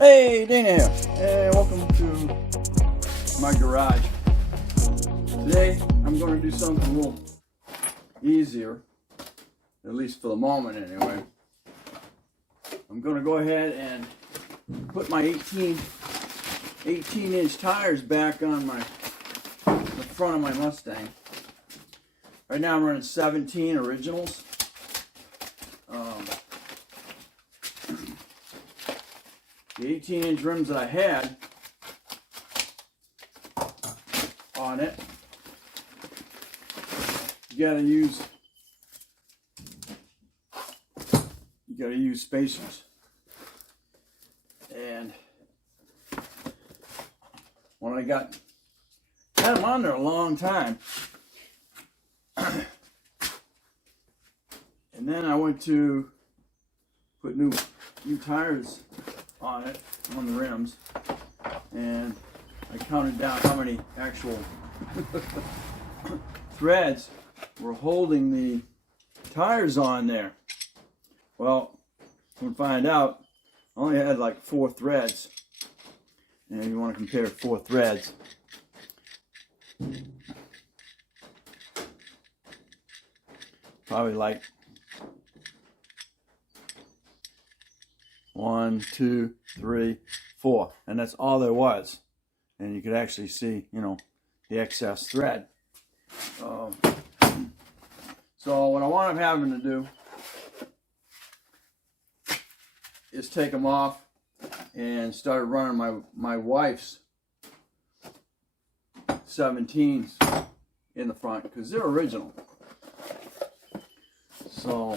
Hey, Dana here, and welcome to my garage. Today, I'm going to do something a little easier, at least for the moment anyway. I'm going to go ahead and put my 18-inch tires back on the front of my Mustang. Right now I'm running 17 originals. The 18-inch rims that I had on it, you gotta use spacers. And when I had them on there a long time, and then I went to put new tires on it, on the rims, and I counted down how many actual threads were holding the tires on there. Well, come to find out, I only had like 4 threads. And you want to compare 4 threads, probably like 1, 2, 3, 4, and that's all there was. And you could actually see, the excess thread. So what I wound up having to do is take them off and started running my wife's 17s in the front because they're original. So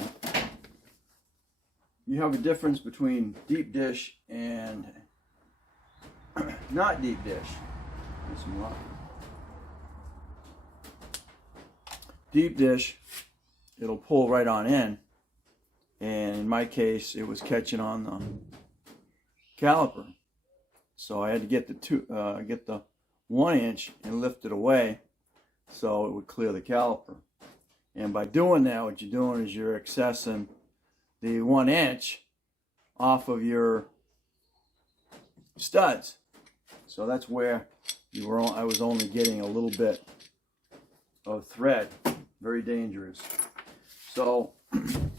you have a difference between deep dish and not deep dish. Deep dish, it'll pull right on in, and in my case it was catching on the caliper, so I had to get the 1-inch and lift it away so it would clear the caliper. And by doing that, what you're doing is you're accessing the 1-inch off of your studs. So that's where I was only getting a little bit of thread. Very dangerous. So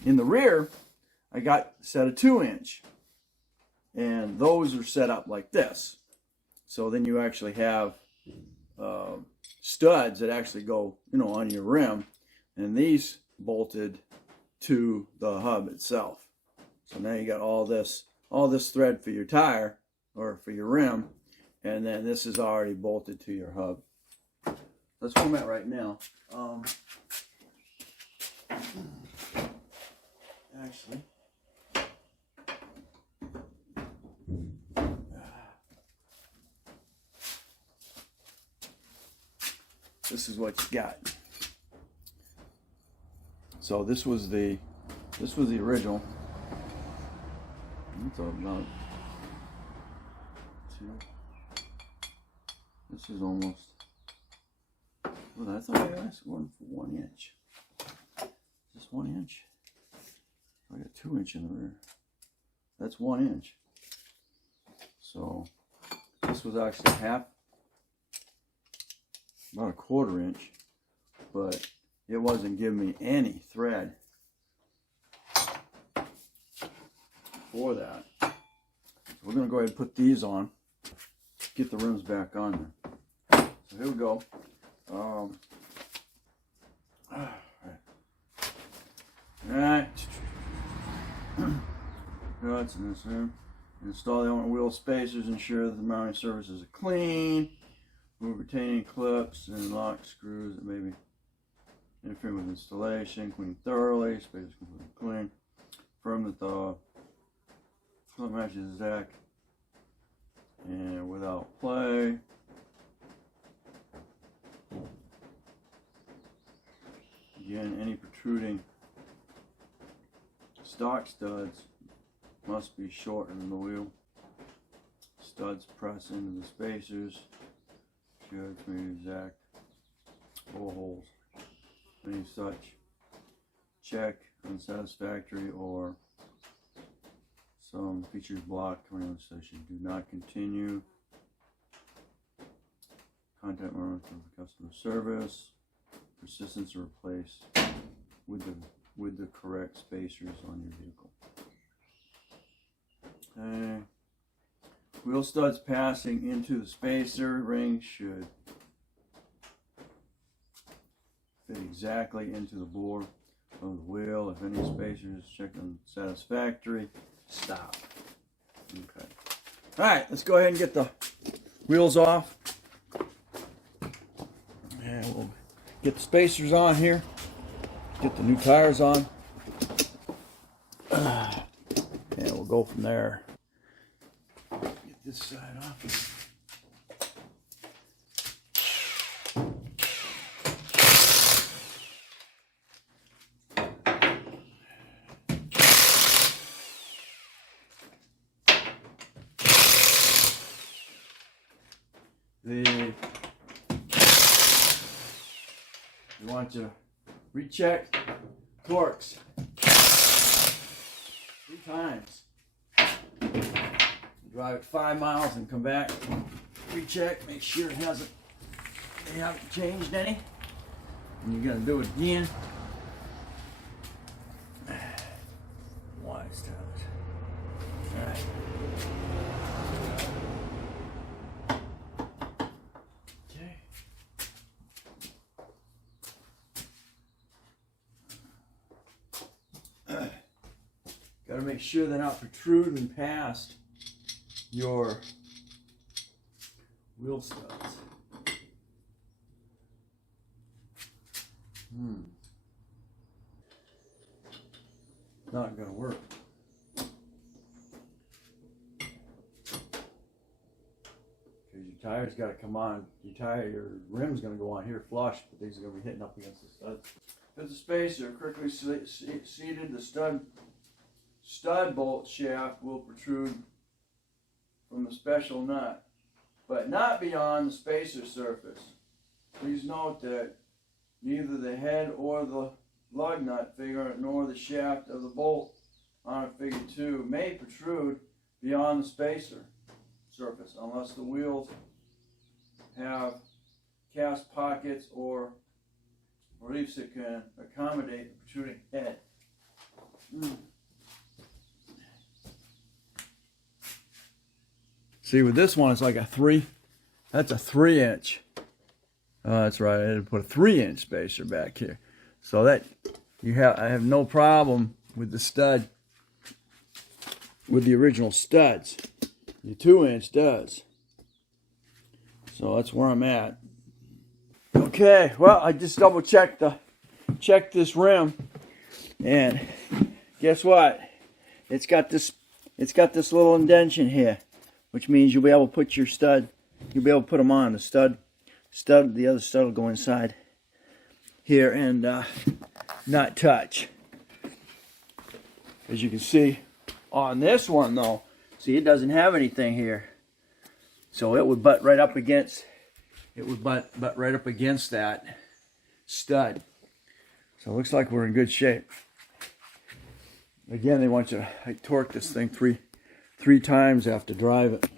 in the rear, I got a set of 2-inch, and those are set up like this. So then you actually have studs that actually go, on your rim, and these bolted to the hub itself. So now you got all this thread for your tire or for your rim, and then this is already bolted to your hub. That's where I'm at right now. Actually, this is what you got. So this was the original. That's about 2. This is almost. Well, I thought I asked one for 1 inch. Is this 1 inch? I got 2-inch in the rear. That's 1 inch. So this was actually about a 1/4 inch, but it wasn't giving me any thread for that. So we're going to go ahead and put these on, get the rims back on there. So here we go. Alright. That's in this room. Install the element wheel spacers, ensure that the mounting surfaces are clean. Remove retaining clips and lock screws that may be interfering with installation. Clean thoroughly. Spacers completely clean. Confirm that the clip matches exact and without play. Again, any protruding stock studs must be shorter than the wheel. Studs press into the spacers. Should be exact bore holes. Any such check unsatisfactory or Some features blocked. Current session. Do not continue. Contact more from customer service. Persistence or replace with the correct spacers on your vehicle. Okay. Wheel studs passing into the spacer ring should fit exactly into the bore of the wheel. If any spacers checked unsatisfactory, stop. Okay. All right, let's go ahead and get the wheels off. And we'll get the spacers on here. Get the new tires on. And we'll go from there. Get this side off. You want to recheck torques 3 times. Drive it 5 miles and come back, recheck, make sure they haven't changed any. And you're gonna do it again. Wise to it. All right. Got to make sure they're not protruding past your wheel studs. Not going to work. Because your tires got to come on. Your rim's going to go on here flush, but these are going to be hitting up against the studs. If the spacer correctly seated, the stud bolt shaft will protrude from the special nut, but not beyond the spacer surface. Please note that neither the head or the lug nut figure nor the shaft of the bolt on a figure 2 may protrude beyond the spacer surface unless the wheels have cast pockets or reliefs that can accommodate the protruding head. See, with this one, it's like a 3. That's a 3-inch. That's right. I had to put a 3-inch spacer back here, so that I have no problem with the stud, with the original studs. The 2-inch does. So that's where I'm at. Okay. Well, I just double checked this rim, and guess what? It's got this little indentation here, which means you'll be able to put your stud, you'll be able to put them on. The other stud will go inside here and not touch. As you can see on this one though, see, it doesn't have anything here. So it would butt right up against, butt right up against that stud. So it looks like we're in good shape. Again, they want you to torque this thing three times after drive it.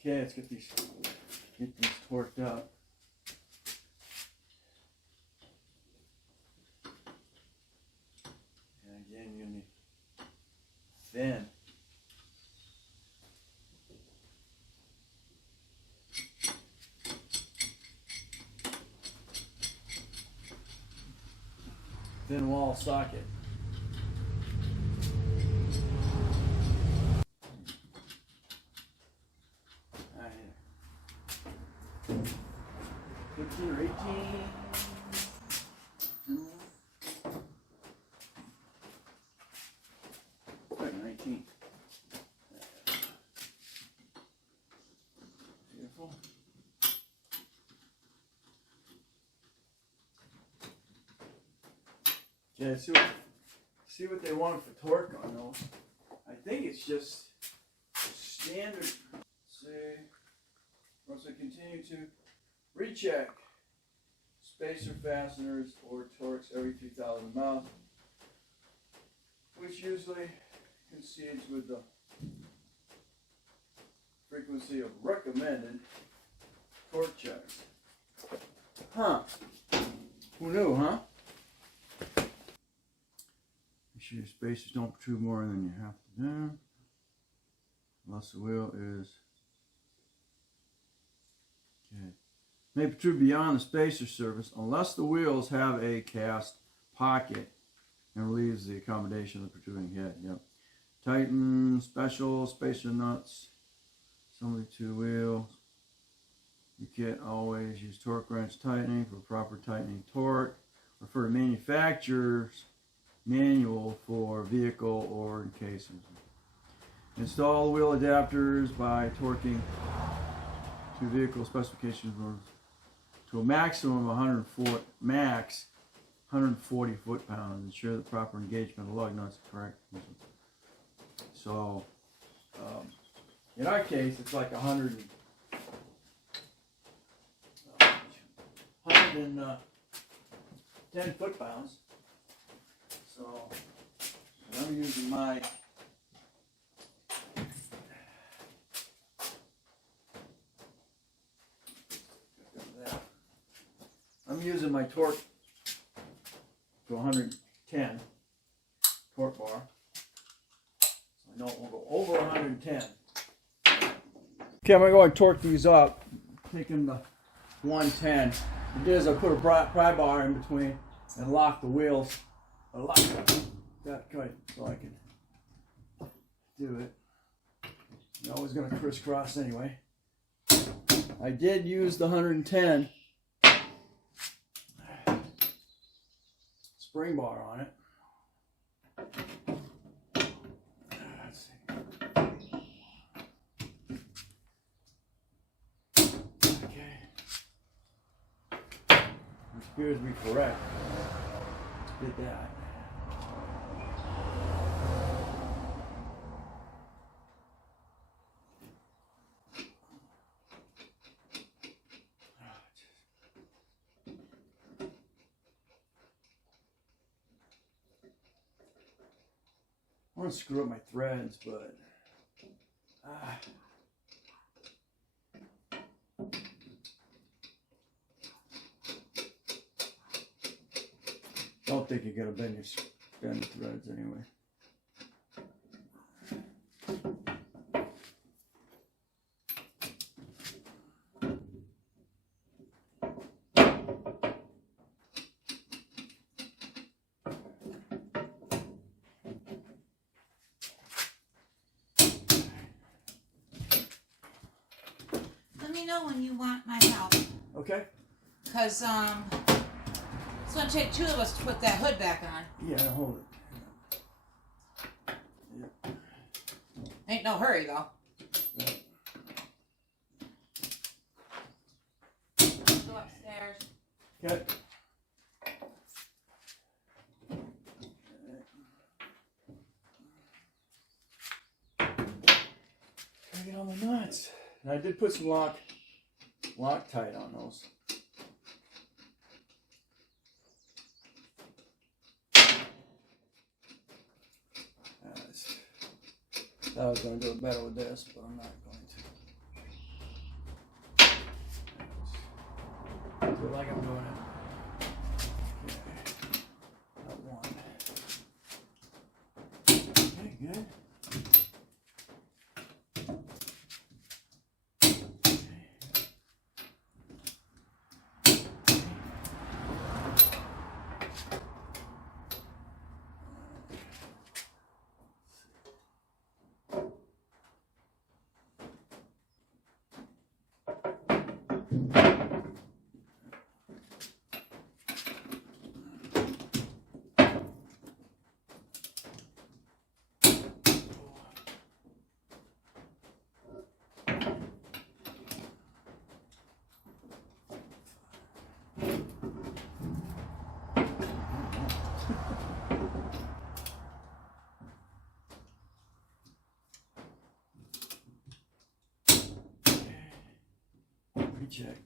Okay, let's get these torqued up. And again, you're gonna need thin. Thin wall socket. Right here. 15 or 18. Like 19. Beautiful. Yeah, see what they want for torque on those. I think it's just standard. See, also continue to recheck spacer fasteners or torques every 2,000 miles, which usually coincides with the frequency of recommended torque checks. Huh. Who knew, huh? Make sure your spacers don't protrude more than you have to do. Unless the wheel is... Okay. May protrude beyond the spacer surface unless the wheels have a cast pocket and relieves the accommodation of the protruding head. Yep. Tighten special spacer nuts. Assembly two wheels. You can't always use torque wrench tightening for proper tightening torque. Refer to manufacturer's manual for vehicle or in cases. Install the wheel adapters by torquing to vehicle specifications to a maximum of 140 foot-pounds. Ensure the proper engagement of lug nuts is correct. So, in our case, it's like 110 foot-pounds. So, I'm using my torque to 110 torque bar. So I know it won't go over 110. Okay, I'm going to go and torque these up. Taking the 110. What I did is I put a pry bar in between and lock the wheels. I lock that tight so I can do it. I'm always going to crisscross anyway. I did use the 110 spring bar on it. Let's see. Okay. It appears to be correct. Did that. I want to screw up my threads, but don't think you're gonna bend the threads anyway. Let me know when you want my help. Okay. Because it's going to take two of us to put that hood back on. Yeah, hold it. Yeah. Ain't no hurry, though. Right. Go upstairs. Okay. Gotta get all the nuts. And I did put some Loctite on those. I was going to do it better with this, but I'm not going to. Do it like I'm doing it. Okay. That one. Okay, good. Check.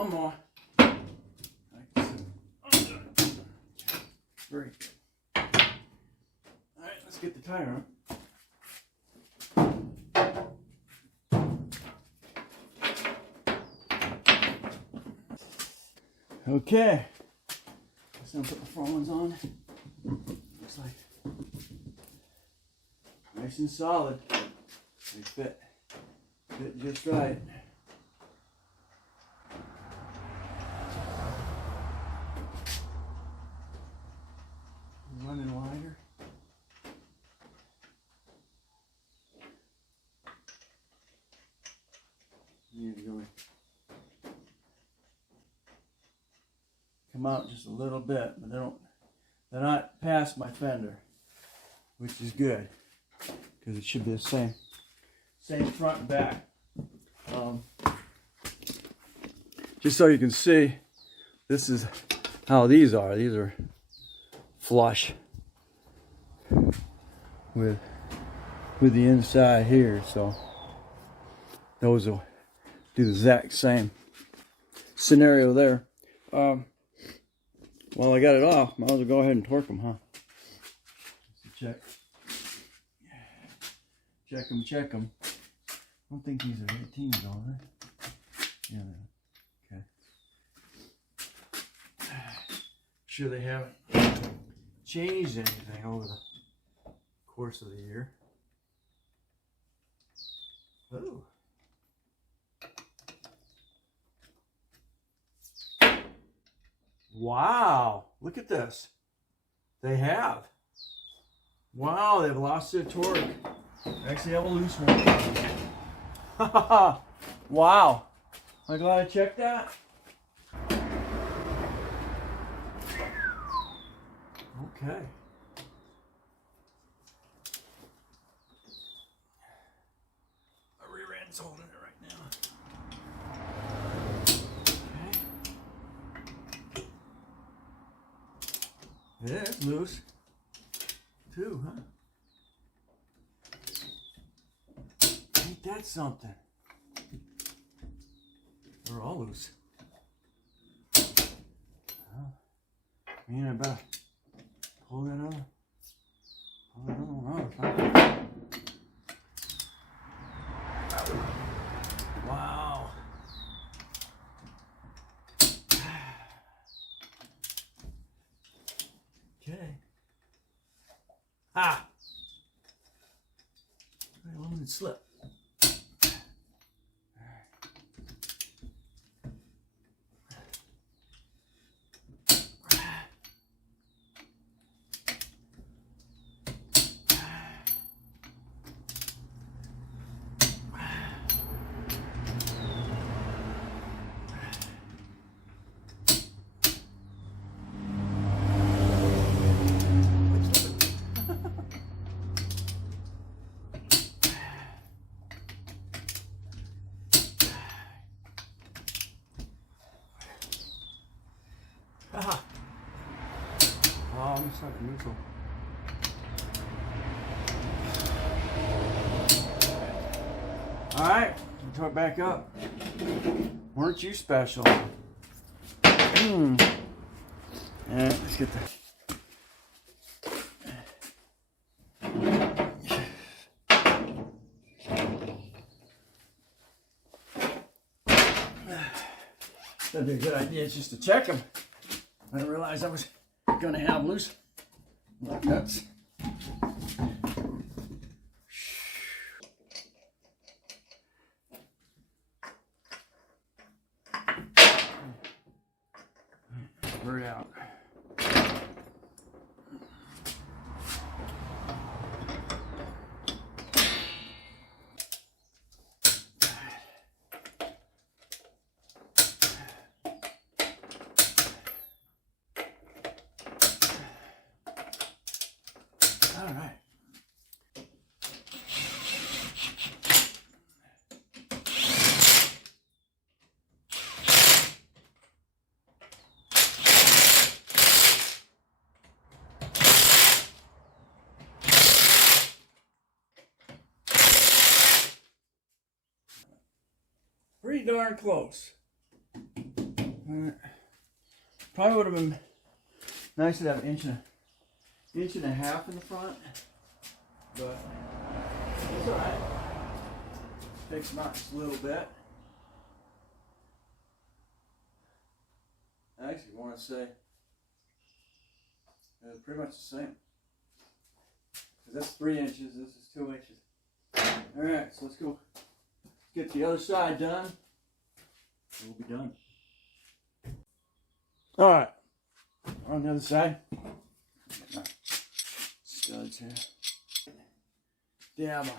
One more. Very good. Alright, let's get the tire on. Okay. Guess I'll put the front ones on. Looks like nice and solid. They fit just right. Running wider. Need to go come out just a little bit, but they're not past my fender, which is good because it should be the same front and back. Just so you can see, this is how these are. These are flush with the inside here, so those will do the exact same scenario there. While I got it off, might as well go ahead and torque them, huh? Just to check them. I don't think these are 18s, are they? Yeah. Okay. Sure they haven't changed anything over the course of the year. Oh. Wow, look at this. They have. Wow, they've lost their torque. Actually have a loose one. Wow. Am I glad I checked that? Okay. My rear end's holding it right now. Okay. Yeah, it's loose. Too, huh? Ain't that something? They're all loose. Oh, man, I better pull that other one out. Wow. Okay. Ah! Limited slip. Ah. Oh, I'm stuck in neutral. Alright, torque back up. Weren't you special? Alright, let's get the that'd be a good idea just to check them. I didn't realize I was going to have loose like nuts. Hurry out. All right. Pretty darn close. Probably would have been nice to have an inch and a half in the front, but it's all right. Takes them out just a little bit. I actually want to say they're pretty much the same. Because that's 3 inches, this is 2 inches. Alright, so let's go get the other side done. We'll be done. Alright, on the other side. Studs here. Dab.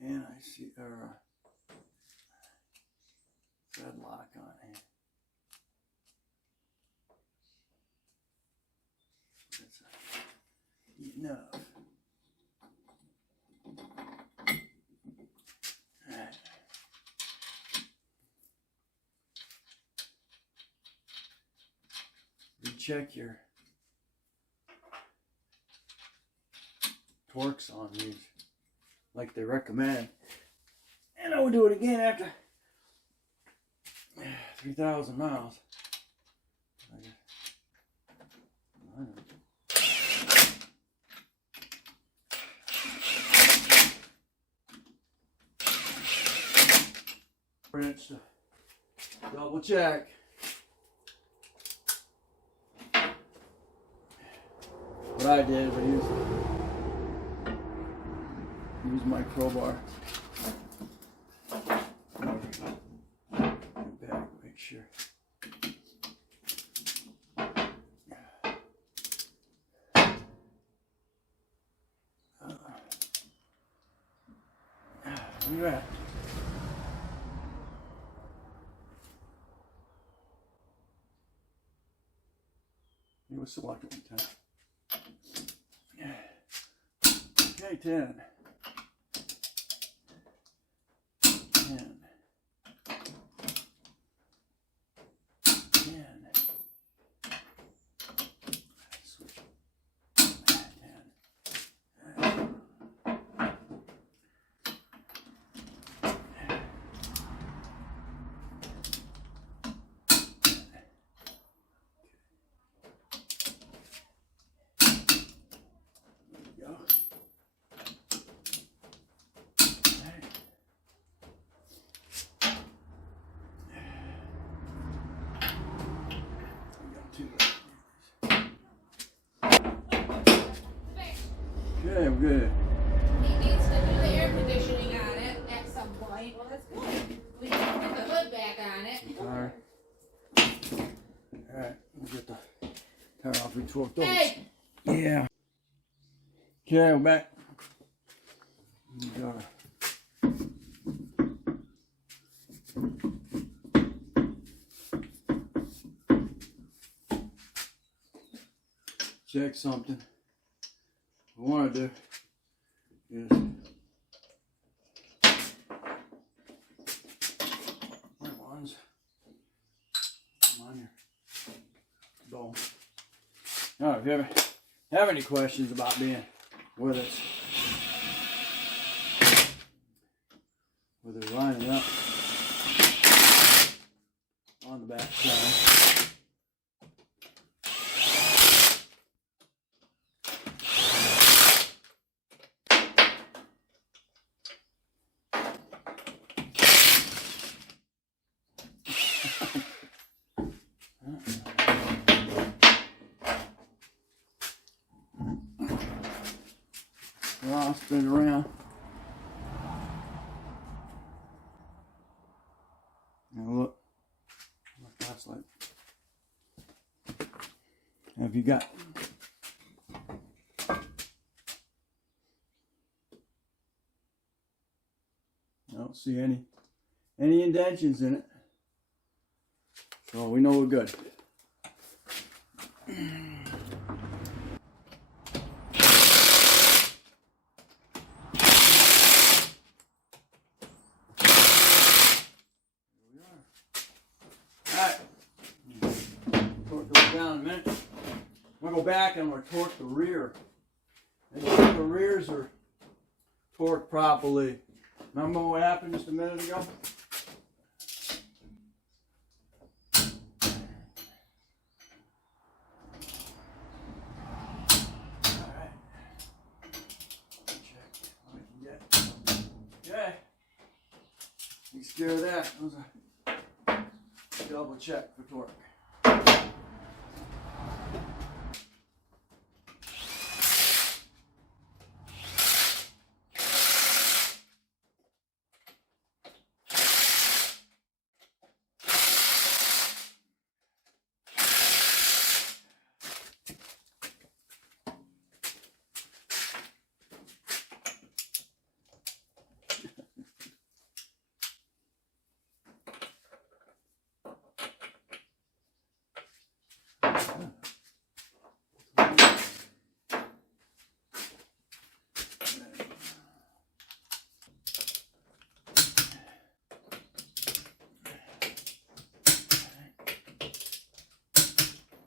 And I see thread lock on it. That's enough. Alright. Recheck your torques on these like they recommend. And I will do it again after 3,000 miles. Wrench to double check. What I did was use my crowbar. Back, make sure. Look at that. It was selected one time. Okay, 10. 10. 10. Switch. 10. Okay, we're good. He needs to do the air conditioning on it at some point. Well, that's good. We can put the hood back on it. Alright. Alright, we'll get the tire off. We torqued those. Hey! Yeah. Okay, we're back. We got check something. What I want to do is my ones on your bowl. Now, if you have any questions about being with us, whether lining up on the back side. Well, I'll spin it around. Now look, my flashlight. Have you got? I don't see any indentions in it, so we know we're good. Down a minute. I'm gonna go back and I'm gonna torque the rear. Make sure the rears are torqued properly. Remember what happened just a minute ago? takes care of that. That was a double check for torque.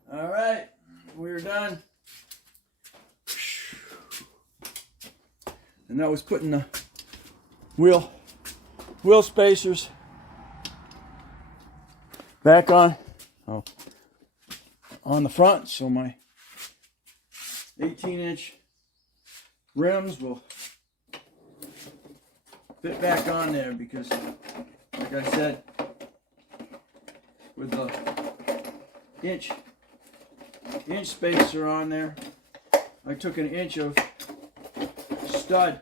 All right, we're done. And that was putting the wheel spacers back on the front, so my 18-inch rims will fit back on there, because like I said, with the inch spacer on there, I took an inch of stud.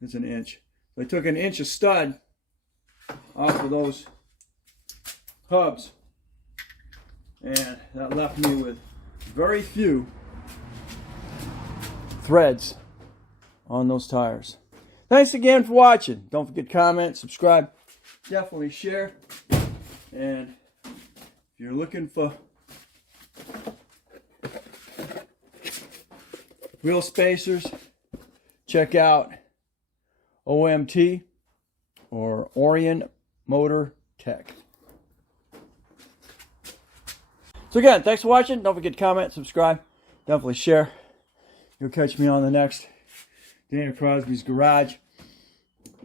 It's an inch. I took an inch of stud off of those hubs, and that left me with very few threads on those tires. Thanks again for watching. Don't forget to comment, subscribe, definitely share, and if you're looking for wheel spacers, check out OMT or Orion Motor Tech. So again, thanks for watching. Don't forget to comment, subscribe, definitely share. You'll catch me on the next Dana Crosby's Garage.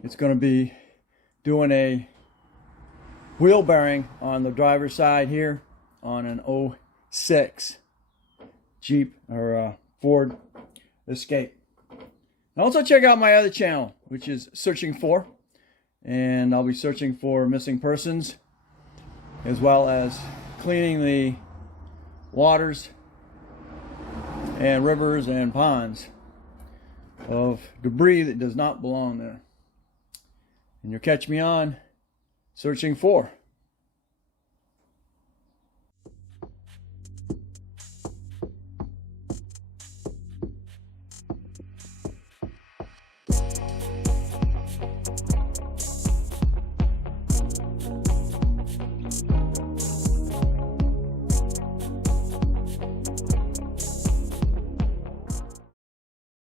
It's going to be doing a wheel bearing on the driver's side here on an 06 Jeep or Ford Escape. And also check out my other channel, which is Searching For, and I'll be searching for missing persons, as well as cleaning the waters and rivers and ponds of debris that does not belong there. And you'll catch me on Searching For.